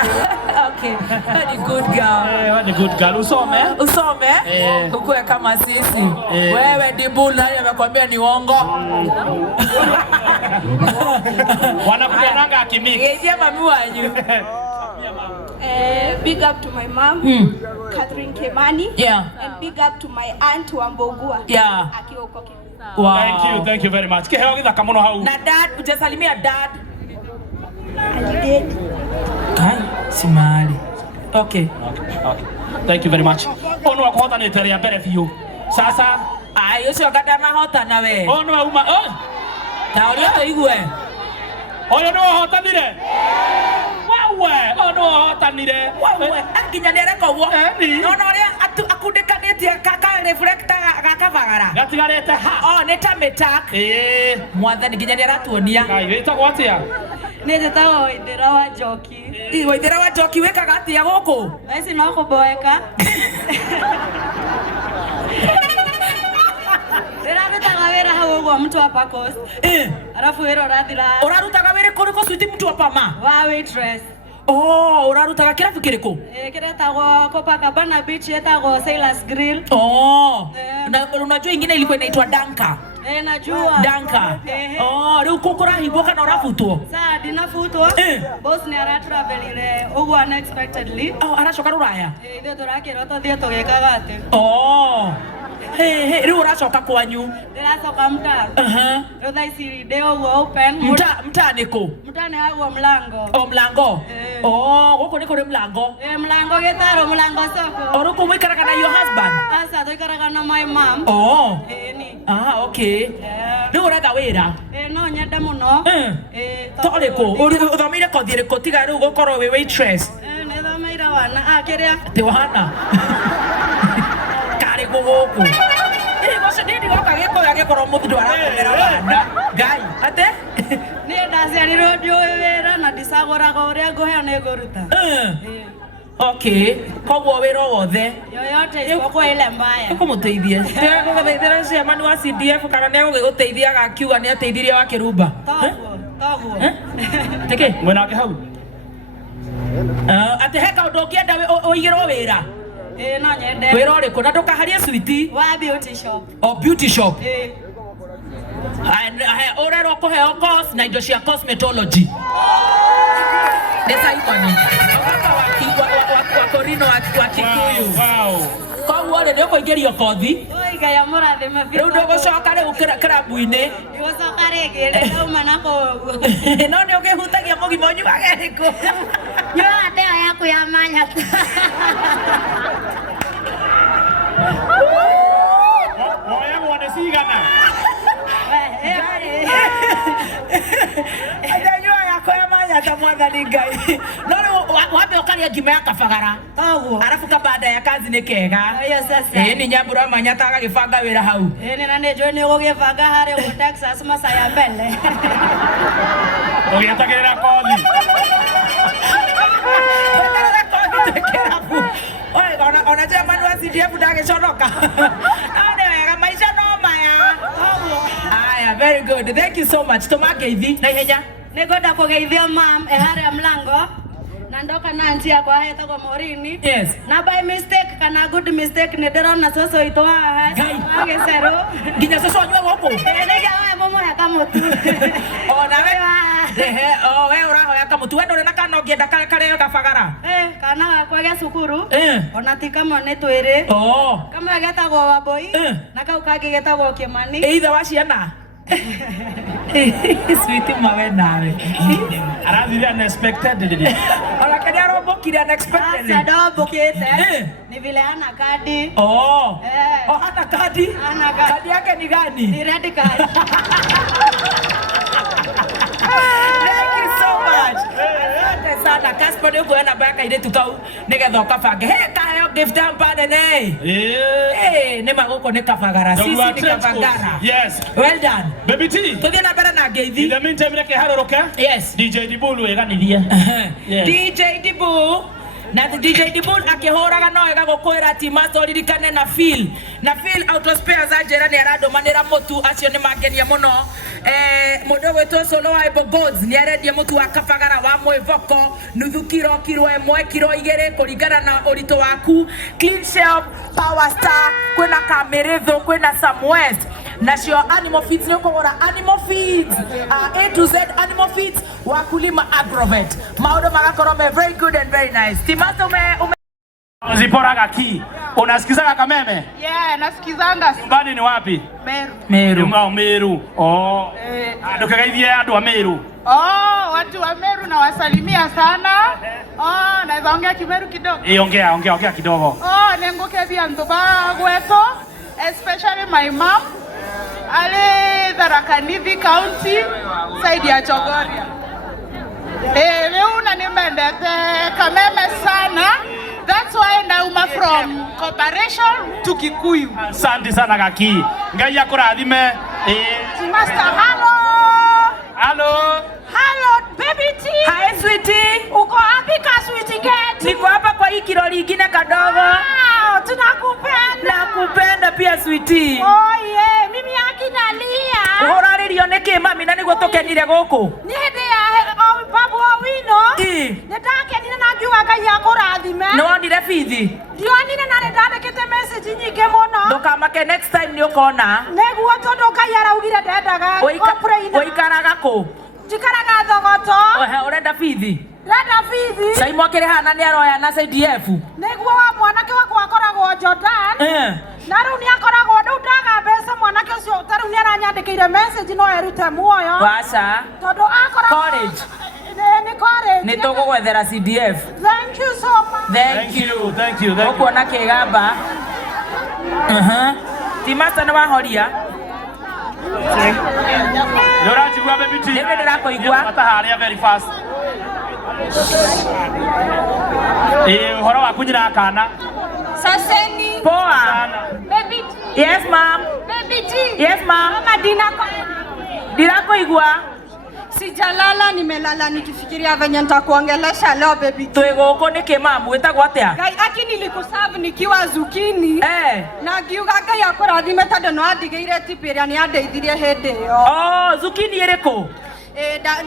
Okay, what a good girl. What a good girl. Usome? Usome? Ukue kama sisi. Wewe Dibu nani amekwambia ni uongo? Wanakujananga akimiki. Ngejia mami wanyu. Big up to my mom, Catherine Kemani. Yeah. And big up to my aunt Wambogua. Yeah. Akiwa uko Kenya. Wow. Thank you very much. Keheo githa kamuno hau. Na dad, ujasalimia dad. Alidate. Kai, simali. Okay. Thank you very much. Ono wakuhota ni tere ya mbere biu. Sasa. Ay, ucio gada na hota na we. Ono wa uma. Na uri to igwe. Oyo no hota nire. Wewe, ono hota nire. Wewe, akinya nere ko wo. Ni. No ri akundekanĩtie kaka reflector gakabagara. Gatigarete ha. Neta metak. Mwathani nginya nĩ aratuonia. Ngai wĩtagwo atĩa? Nĩ njĩtagwo Waithĩra wa Njoki. Waithĩra wa Njoki wĩkaga atĩa gũkũ? Eci no kũmboeka. Ndĩrarutaga wĩra hau ũguo mtu wa Pakos. Arafu wĩra ũrathira. Ũrarutaga wĩra kũrĩkũ switi mtu wa Pama? Wa waitress. Urarutaga kĩrabu kĩrĩkũ? Kĩretagwo Copacabana Beach, yetagwo Sailors Grill. Na unajua ingine ilikuwa inaitwa Danka. Najua. Danka. Rĩu kũkũrahingwo kana ũrabutwo? Saa ndinafutwo. Boss nĩ aratravelire ũguo unexpectedly. Aracoka Rũraya? Ithuĩ tũrakĩrwo tũthiĩ tũgĩkaga atĩ. Rĩu ũracoka kwanyu? Ndĩracoka mtaa. Rĩu thaa ici ndĩ ũguo open. Mtaa nĩ kũ? Mtaa nĩ haguo Mlango. Mlango? Gũkũ nĩ kũrĩ Mlango? Mlango Gĩtaro, Mlango soko. Rũkũ mũikaraga na your husband? Asa tũikaraga na my mom. Okay. Rĩu ũrenda wĩra? No nyende mũno. Tũrĩkũ? Ũthomeire kothi ĩrĩkũ tiga rĩu gũkorwo wĩ waitress? Nĩ thomeire wana. Kĩrĩa? Ti wana? Karĩ gũkũ. Gũcio nĩ ndigoka Gĩkũyũ angĩkorwo mũthuri arakomera wana. Ngai, atĩ? Niĩ ndaciarirwo ndiũĩ wĩra na ndicagũraga ũrĩa ngũheo nĩ ngũruta. Okay, koguo wĩra wothe yoyote isipokuwa ile mbaya. Ũkũmũteithia. Gũgũteithĩra ciamani wa CDF kana nĩ agũgũteithia agakiuga nĩ ateithirie wa Kĩrumba. Toguo. Teke? Mwenake hau. Atĩ he kaũndũ ũngĩenda ũigĩrwo wĩra? No nyende. Wĩra ũrĩkũ na ndũkaharie switi? Wa beauty shop. Beauty shop. Ũrerwo kũheo course na indo cia cosmetology. Nĩ Simon. Wakorino wa Kikuyu. Koguo rĩ nĩ ũkũingĩrio kothi? Ngai amũrathime biũ. Rĩu ndũgũcoka rĩu kĩrabu-inĩ? Ndigũcoka rĩngĩ, ndauma na kũu. No nĩ ũkĩhutagia mũgima ũnyuage rĩkũ? Nyua ndeo yaku ya manya. Woyagwo nĩ cigana? Nyua yako ya manya ta Mwathani Ngai. No rĩu wambe ũkarĩa ngima ya kabagara. Arabu kabanda ya kazi nĩ kega. Nĩ Nyambura Manya ta agagĩbanga wĩra hau. Na nĩnjũĩ nĩ ũgũgĩbanga harĩa ũguo Texas masaa ya mbele. Ũgĩetagĩrĩra kothi. Weterera kothi twĩ kĩrabu. Ona Chairman wa CDF ndagĩconoka. Nĩ wega maica no maya. Aya, very good. Thank you so much. Tũmangeithi na ihenya. Nĩngwenda kũgeithia mam harĩa Mlango. Na ndoka na aunti yakwa hetagwo Morini. Yes. Na by mistake kana good mistake nĩ ndĩrona coco witũ haha. Gĩcerũ. Nginya coco nyue gũkũ? Nĩgĩa we mũmũhe kamũtu. Nawe we ũrahoya kamũtu. We ndũrĩ na kana ũngĩenda karĩa kabagara? Kana gakwa gĩa cukuru. Ona ti kamwe nĩ twĩrĩ. Kamwe getagwo Wambui. Na kau kangĩ getagwo Kĩmani. Ithe wa ciana? Sweetie mawe nawe. Arathire unexpectedly. Ona kenya rombokire unexpectedly. Asa ndombokite. Ni vile ana kadi. Hana kadi? Ana kadi. Kadi yake ni gani? Ni red card. Thank you so much. Asante sana. Kaspo nĩ kuona baka ile tukau nĩgetha ũkabange. Kaheo gift hampane ne. Nĩ magũkũ nĩ kabagara. Sisi ni kabagara. Yes. Well done. Baby T. Tũthiĩ na mbere na ngeithi. In the meantime reke harũrũke. Yes. DJ Dibu lweganirie. DJ Dibu. Na DJ Dibul akihoraga no ega gukwira Timasto ririkane na Phil auto spares ajera ni arado manira mutu acio ni mangenia muno mundu gwetwo Solo wa Ibo Gods ni arendia mutu wa kabagara wa mwivoko nuthu kiro 1 kiro 2 kuringana na urito waku Clean Shelf Power Star kwina Kameretho kwina Samwest nacio animal feeds ni ukugura animal feeds A to Z animal feeds wakulima Agrovet maundu magakorwo me very good and very nice. Timasto Zipora Gaki unasikizaga Kameme? Yeah, nasikizanga. Nyumbani ni wapi? Meru. Meru. Oh. Ndukageithie andu wa Meru. Oh, watu wa Meru na wasalimia sana. Oh, naweza ongea Kimeru kidogo. Ongea kidogo. Oh, nenguke bia ndoba gweto, especially my mom. Ale Tharaka Nithi County, side ya Chogoria. Wewe nimendete Kameme sana. That's why nauma from Corporation to Kikuyu. Asante sana Gaki. Ngai akurathime. Timasto, hello baby T. Hi sweetie. Uko wapi ka sweetie get? Niko hapa kwa hii kilo lingine kadogo. Wow, tunakupenda. Nakupenda pia sweetie. Oh yeah, mimi akinalia. Uraririo niki mami na niguo tukenire guku. Ni hende ya babu Owino. Nitakenire na ngiuga Ngai akurathime. No wonire bithi? Ndionire na ndandikite message nyingi muno. Ndukamake next time ni ukona. Neguo tondu Ngai araugire ndendaga. Uikaraga ku? Njikaraga Thogoto. Urenda bithi? Renda bithi. Sai mwakire hana ni aroya na CDF. Neguo wa mwanake wakwa akoragwo Jordan. Na riu ni akoragwo ndu ndaga mbeca mwanake ucio taru ni aranyandikire message no erute muoyo. Wacha. Tondu akoragwo college. Ni college. Ni tugugwethera CDF. Thank you so much. Thank you. Ukuona kigamba. Timasto ni wahoria. Yora chigwa baby T. Nime ndirakoigwa. Ataharia very fast. Horo waku nyina kana. Saseni. Poa. Baby T. Yes ma'am. Baby T. Yes ma'am. Mama Ndirakoigwa. Sijalala, nimelala nikifikiria venye nitakuongelesha leo baby T. Twi guku niki mamu witagwo atia? Ngai aki nilikuserve nikiwa Zukini. Na ngiuga Ngai akurathime tondu no andigeire tipiria ni andeithirie hindi iyo. Oh, Zukini iriku?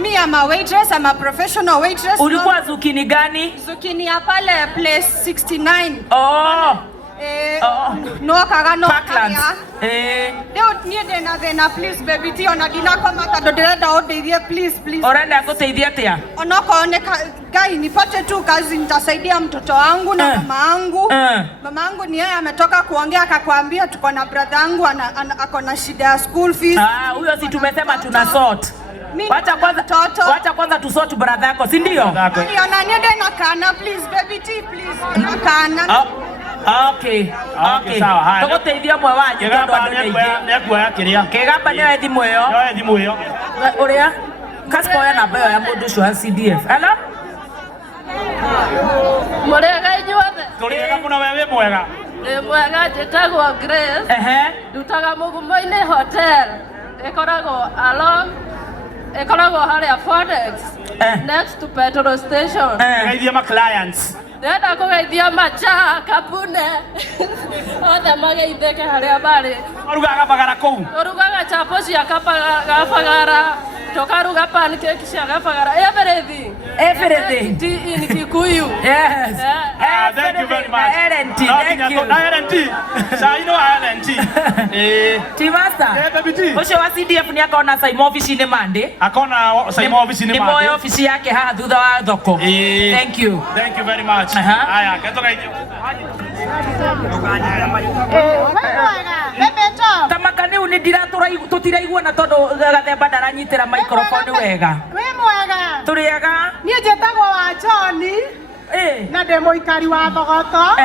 Me am a waitress, I'm a professional waitress. Ulikuwa Zukini gani? Zukini ya pale place 69. No kagano Parklands. Leo nie ndena please baby T ona ndinakoma tondu ndirenda undeithie please. Urenda nguteithia atia? Onokaoneka Ngai nipate tu kazi nitasaidia mtoto wangu na mama yangu. Mama yangu ni yeye ametoka kuongea akakwambia tuko na brother yangu ako na shida ya school fees. Huyo si tumesema tuna sort. Wacha kwanza tu sort brother yako, si ndio? Niona niende na kana please baby T please. Na kana. Okay. Sawa, haya. Tuguteithia mwe wanyu Kigamba nekuoya kiria. Kigamba ni oya thimu iyo. Oya thimu iyo. Uria? Kaspoya namba iyo ya mundu ucio wa CDF. Hello? Murega inyuothe. Turiega muno wewe mwega. Ni mwega njĩtagwo Grace. Ndutaga Mugumo-inĩ hotel. Ĩkoragwo harĩa Forex. Next to petrol station. Geithia ma clients. Ndĩrenda kũgeithia Macha, Kabune. Othe mageithĩke harĩa marĩ. Ũrugaga kabagara kũu? Ũrugaga chapo cia kabagara. Tukaruga pancakes cia kabagara. Everything. In Kikuyu. Yes. Thank you very much. Thank you. LNT. Sai no LNT. Timasto. Baby T. Ucio wa CDF ni akona Saimo office-inĩ Monday. Akona Saimo office-inĩ Monday. Ni moyo office yake haha thutha wa thoko. Thank you very much. Haya, ketoka hiyo. Kama kaniu ni tutiraigua na tondu Gathemba ndaranyitira microphone wega. We mwega. Turiega. Nie njĩtagwo wa John. Na ndĩ mũikari wa Thogoto.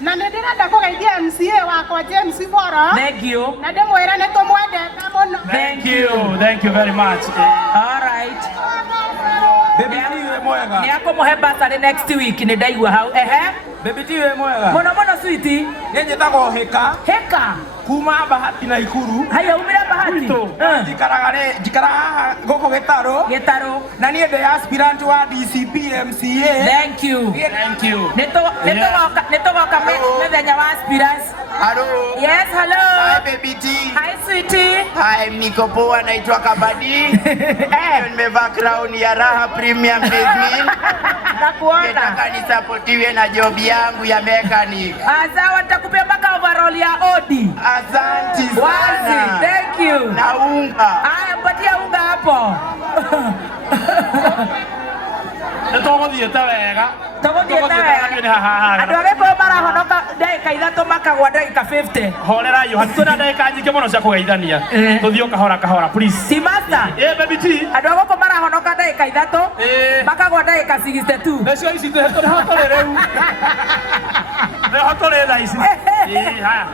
Na nĩ ndĩrenda kũgeithia MCA wakwa James Boro. Thank you. Na ndĩmwĩra nĩ tũmwendete mũno. Thank you very much. All right. Baby, mwega. Ni akumuhe bursary next week ni ndaigua hau. Baby T we mwega. Muno sweetie. Ni njitagwo Heka. Heka. Kuma Bahati na Ikuru. Haya umira Bahati. Njikara haha guku Gitaro. Na ni the aspirant wa DCP MCA. Thank you. Nitogoka methenya wa aspirants. Hello. Yes, hello. Hi baby T. Hi sweetie. Hi, niko poa, naitwa Kabadi. Nimevaa crown ya Raha Premium Business. Nakuona. Nataka nisapotiwe na job yangu ya mechanic. Sawa, nitakupea mpaka overall ya Odi. Asante sana. Wazi, thank you. Na unga. Haya, mpatia unga hapo. Nitogothiĩte wega. Andũ arĩa marahonoka ndagĩka ithatũ makagwa ndagĩka 50. Horera yo hatuna ndagĩka nyingĩ mũno cia kũgeithania. Tũthiĩ kahora please. Si master. Baby T. Andũ agũkũ marahonoka ndagĩka ithatũ makagwa ndagĩka 62. Nĩcio ici tũrĩ rĩu. Nĩho tũrĩ thaa ici. Haya.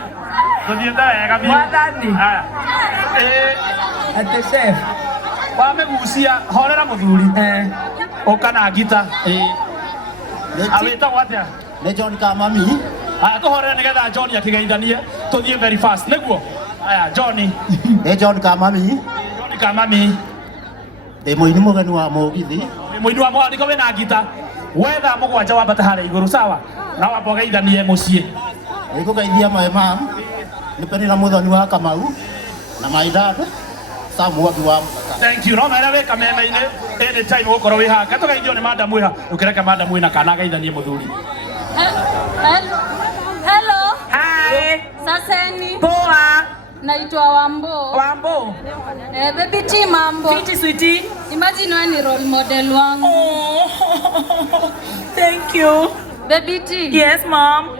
Tũthiĩte wega biũ. Mwathani. Haya. Ate chef. Wamĩgucia horera mũthuri. Ũka na ngita. Awĩtagwo atĩa? Nĩ John Kamami. Haya tũhorere nĩgetha John akĩgeithanie tũthiĩ very fast nĩguo. Haya John. Nĩ John Kamami. John Kamami. Ndĩ mũini mũgeni wa mũgithi. Mũini wa mũgithi wĩna ngita. Wetha mũgwanja wambata harĩa igũrũ sawa. Na wamba ũgeithanie mũciĩ. Nĩngũgeithia my mom. Nĩ Penina Mũthoni wa Kamau. Na my dad. Thank you. No mere weka meme-inĩ anytime ũgũkorwo wĩ haha. Gatũgeithio nĩ madam wĩ haha. Ũkĩreke madam wĩna kana geithanie mũthuri. Hello. Hi. Saseni. Poa. Naitwa Wambo. Wambo. Baby T mambo. Fiti sweetie. Imagine wewe ni role model wangu. Oh. Thank you. Baby T. Yes mom.